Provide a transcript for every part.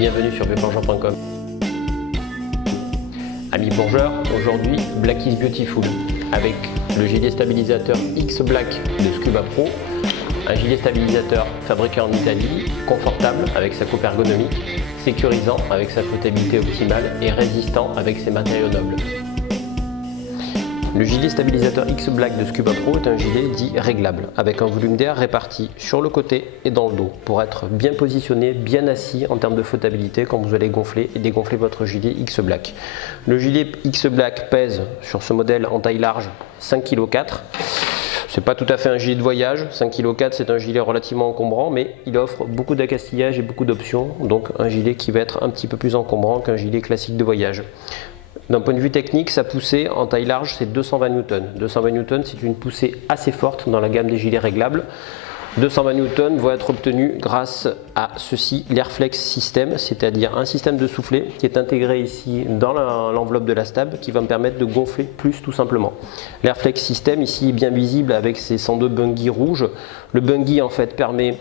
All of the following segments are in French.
bienvenue sur vplongeant.com. Amis plongeurs, aujourd'hui Black is Beautiful avec le gilet stabilisateur X-Black de Scuba Pro, un gilet stabilisateur fabriqué en Italie, confortable avec sa coupe ergonomique, sécurisant avec sa flottabilité optimale et résistant avec ses matériaux nobles. Le gilet stabilisateur X-Black de Scuba Pro est un gilet dit réglable, avec un volume d'air réparti sur le côté et dans le dos, pour être bien positionné, bien assis en termes de flottabilité quand vous allez gonfler et dégonfler votre gilet X-Black. Le gilet X-Black pèse sur ce modèle en taille large 5,4 kg. C'est pas tout à fait un gilet de voyage, 5,4 kg c'est un gilet relativement encombrant, mais il offre beaucoup d'accastillage et beaucoup d'options, donc un gilet qui va être un petit peu plus encombrant qu'un gilet classique de voyage. D'un point de vue technique, sa poussée en taille large c'est 220 N. 220 N c'est une poussée assez forte dans la gamme des gilets réglables. 220 N vont être obtenus grâce à ceci, l'Airflex System, c'est-à-dire un système de soufflet qui est intégré ici dans l'enveloppe de la stab qui va me permettre de gonfler plus tout simplement. L'Airflex System ici est bien visible avec ses 102 bungees rouges. Le bungee en fait permet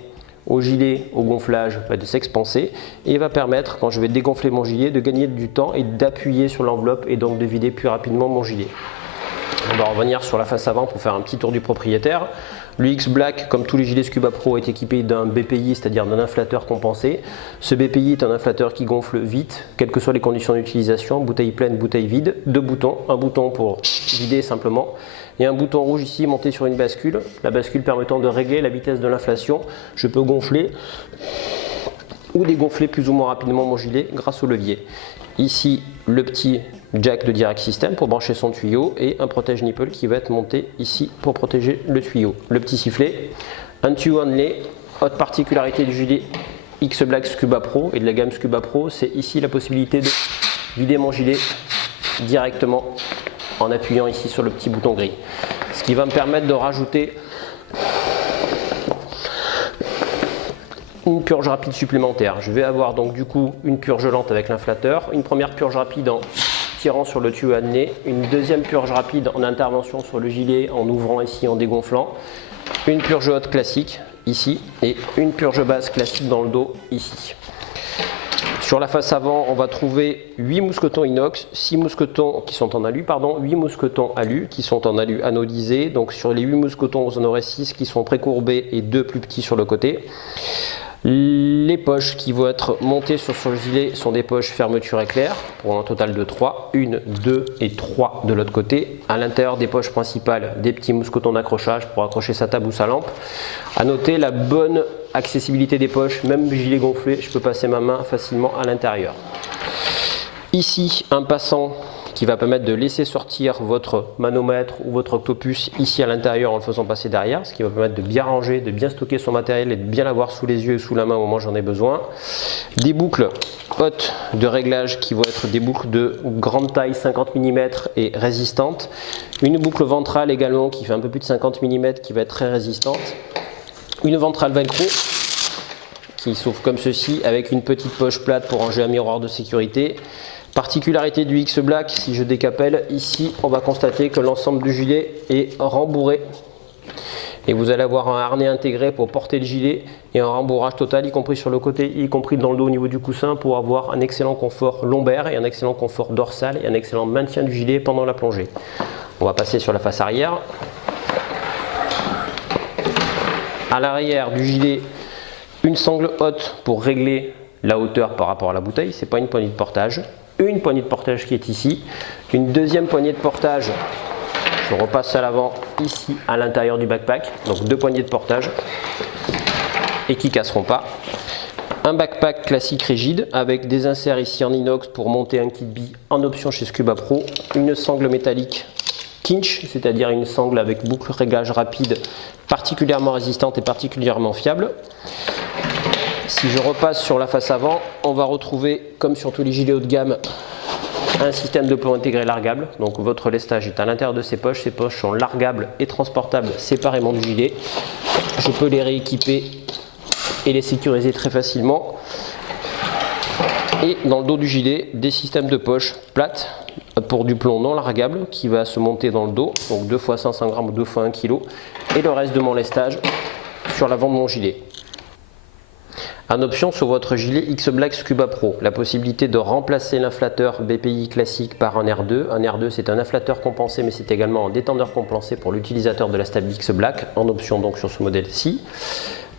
au gilet, au gonflage, de s'expanser et va permettre, quand je vais dégonfler mon gilet, de gagner du temps et d'appuyer sur l'enveloppe et donc de vider plus rapidement mon gilet. On va revenir sur la face avant pour faire un petit tour du propriétaire. Le X-Black, comme tous les gilets Scuba Pro, est équipé d'un BPI, c'est-à-dire d'un inflateur compensé. Ce BPI est un inflateur qui gonfle vite, quelles que soient les conditions d'utilisation, bouteille pleine, bouteille vide, deux boutons, un bouton pour vider simplement, et un bouton rouge ici monté sur une bascule, la bascule permettant de régler la vitesse de l'inflation. Je peux gonfler ou dégonfler plus ou moins rapidement mon gilet grâce au levier. Ici, le petit jack de Direct System pour brancher son tuyau et un protège nipple qui va être monté ici pour protéger le tuyau. Le petit sifflet, un tuyau only. Autre particularité du gilet X-Black Scuba Pro et de la gamme Scuba Pro, c'est ici la possibilité de vider mon gilet directement en appuyant ici sur le petit bouton gris. Ce qui va me permettre de rajouter une purge rapide supplémentaire. Je vais avoir donc du coup une purge lente avec l'inflateur, une première purge rapide en tirant sur le tuyau à nez, une deuxième purge rapide en intervention sur le gilet en ouvrant ici en dégonflant, une purge haute classique ici et une purge basse classique dans le dos ici. Sur la face avant, on va trouver 8 mousquetons inox, 6 mousquetons qui sont en alu, 8 mousquetons alu qui sont en alu anodisé. Donc sur les 8 mousquetons, vous en aurez 6 qui sont précourbés et 2 plus petits sur le côté. Les poches qui vont être montées sur le gilet sont des poches fermeture éclair pour un total de 3, 1, 2 et 3 de l'autre côté. À l'intérieur des poches principales, des petits mousquetons d'accrochage pour accrocher sa table ou sa lampe. À noter la bonne accessibilité des poches, même gilet gonflé, je peux passer ma main facilement à l'intérieur. Ici, un passant qui va permettre de laisser sortir votre manomètre ou votre octopus ici à l'intérieur en le faisant passer derrière, ce qui va permettre de bien ranger, de bien stocker son matériel et de bien l'avoir sous les yeux et sous la main au moment où j'en ai besoin. Des boucles hautes de réglage qui vont être des boucles de grande taille, 50 mm et résistantes. Une boucle ventrale également qui fait un peu plus de 50 mm qui va être très résistante. Une ventrale velcro qui s'ouvre comme ceci avec une petite poche plate pour ranger un miroir de sécurité. Particularité du X-Black, si je décapelle, ici on va constater que l'ensemble du gilet est rembourré et vous allez avoir un harnais intégré pour porter le gilet et un rembourrage total, y compris sur le côté, y compris dans le dos au niveau du coussin, pour avoir un excellent confort lombaire et un excellent confort dorsal et un excellent maintien du gilet pendant la plongée. On va passer sur la face arrière. À l'arrière du gilet, une sangle haute pour régler la hauteur par rapport à la bouteille, c'est pas une poignée de portage. Une poignée de portage qui est ici, une deuxième poignée de portage, je repasse à l'avant ici à l'intérieur du backpack, donc deux poignées de portage et qui ne casseront pas. Un backpack classique rigide avec des inserts ici en inox pour monter un kit bille en option chez Scuba Pro, une sangle métallique Kinch, c'est-à-dire une sangle avec boucle réglage rapide particulièrement résistante et particulièrement fiable. Si je repasse sur la face avant, on va retrouver, comme sur tous les gilets haut de gamme, un système de plomb intégré largable. Donc votre lestage est à l'intérieur de ces poches sont largables et transportables séparément du gilet. Je peux les rééquiper et les sécuriser très facilement. Et dans le dos du gilet, des systèmes de poches plates pour du plomb non largable qui va se monter dans le dos, donc 2 fois 500 g ou 2 fois 1 kg, et le reste de mon lestage sur l'avant de mon gilet. En option sur votre gilet X-Black Scuba Pro, la possibilité de remplacer l'inflateur BPI classique par un R2. Un R2 c'est un inflateur compensé mais c'est également un détendeur compensé pour l'utilisateur de la stable X-Black, en option donc sur ce modèle-ci.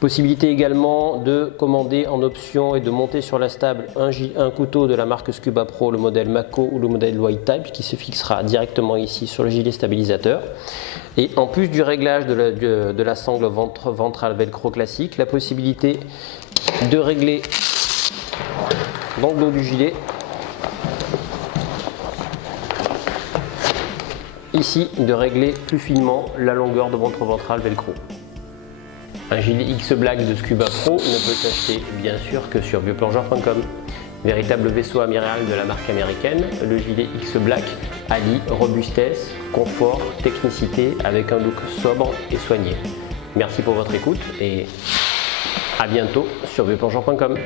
Possibilité également de commander en option et de monter sur la stable un couteau de la marque Scuba Pro, le modèle Mako ou le modèle White Type qui se fixera directement ici sur le gilet stabilisateur. Et en plus du réglage de la sangle ventrale velcro classique, la possibilité de régler dans le dos du gilet, ici de régler plus finement la longueur de ventre ventral velcro. Un gilet X-Black de Scuba Pro ne peut s'acheter bien sûr que sur bioplongeur.com. Véritable vaisseau amiral de la marque américaine, le gilet X-Black allie robustesse, confort, technicité avec un look sobre et soigné. Merci pour votre écoute et à bientôt sur bioplongeur.com.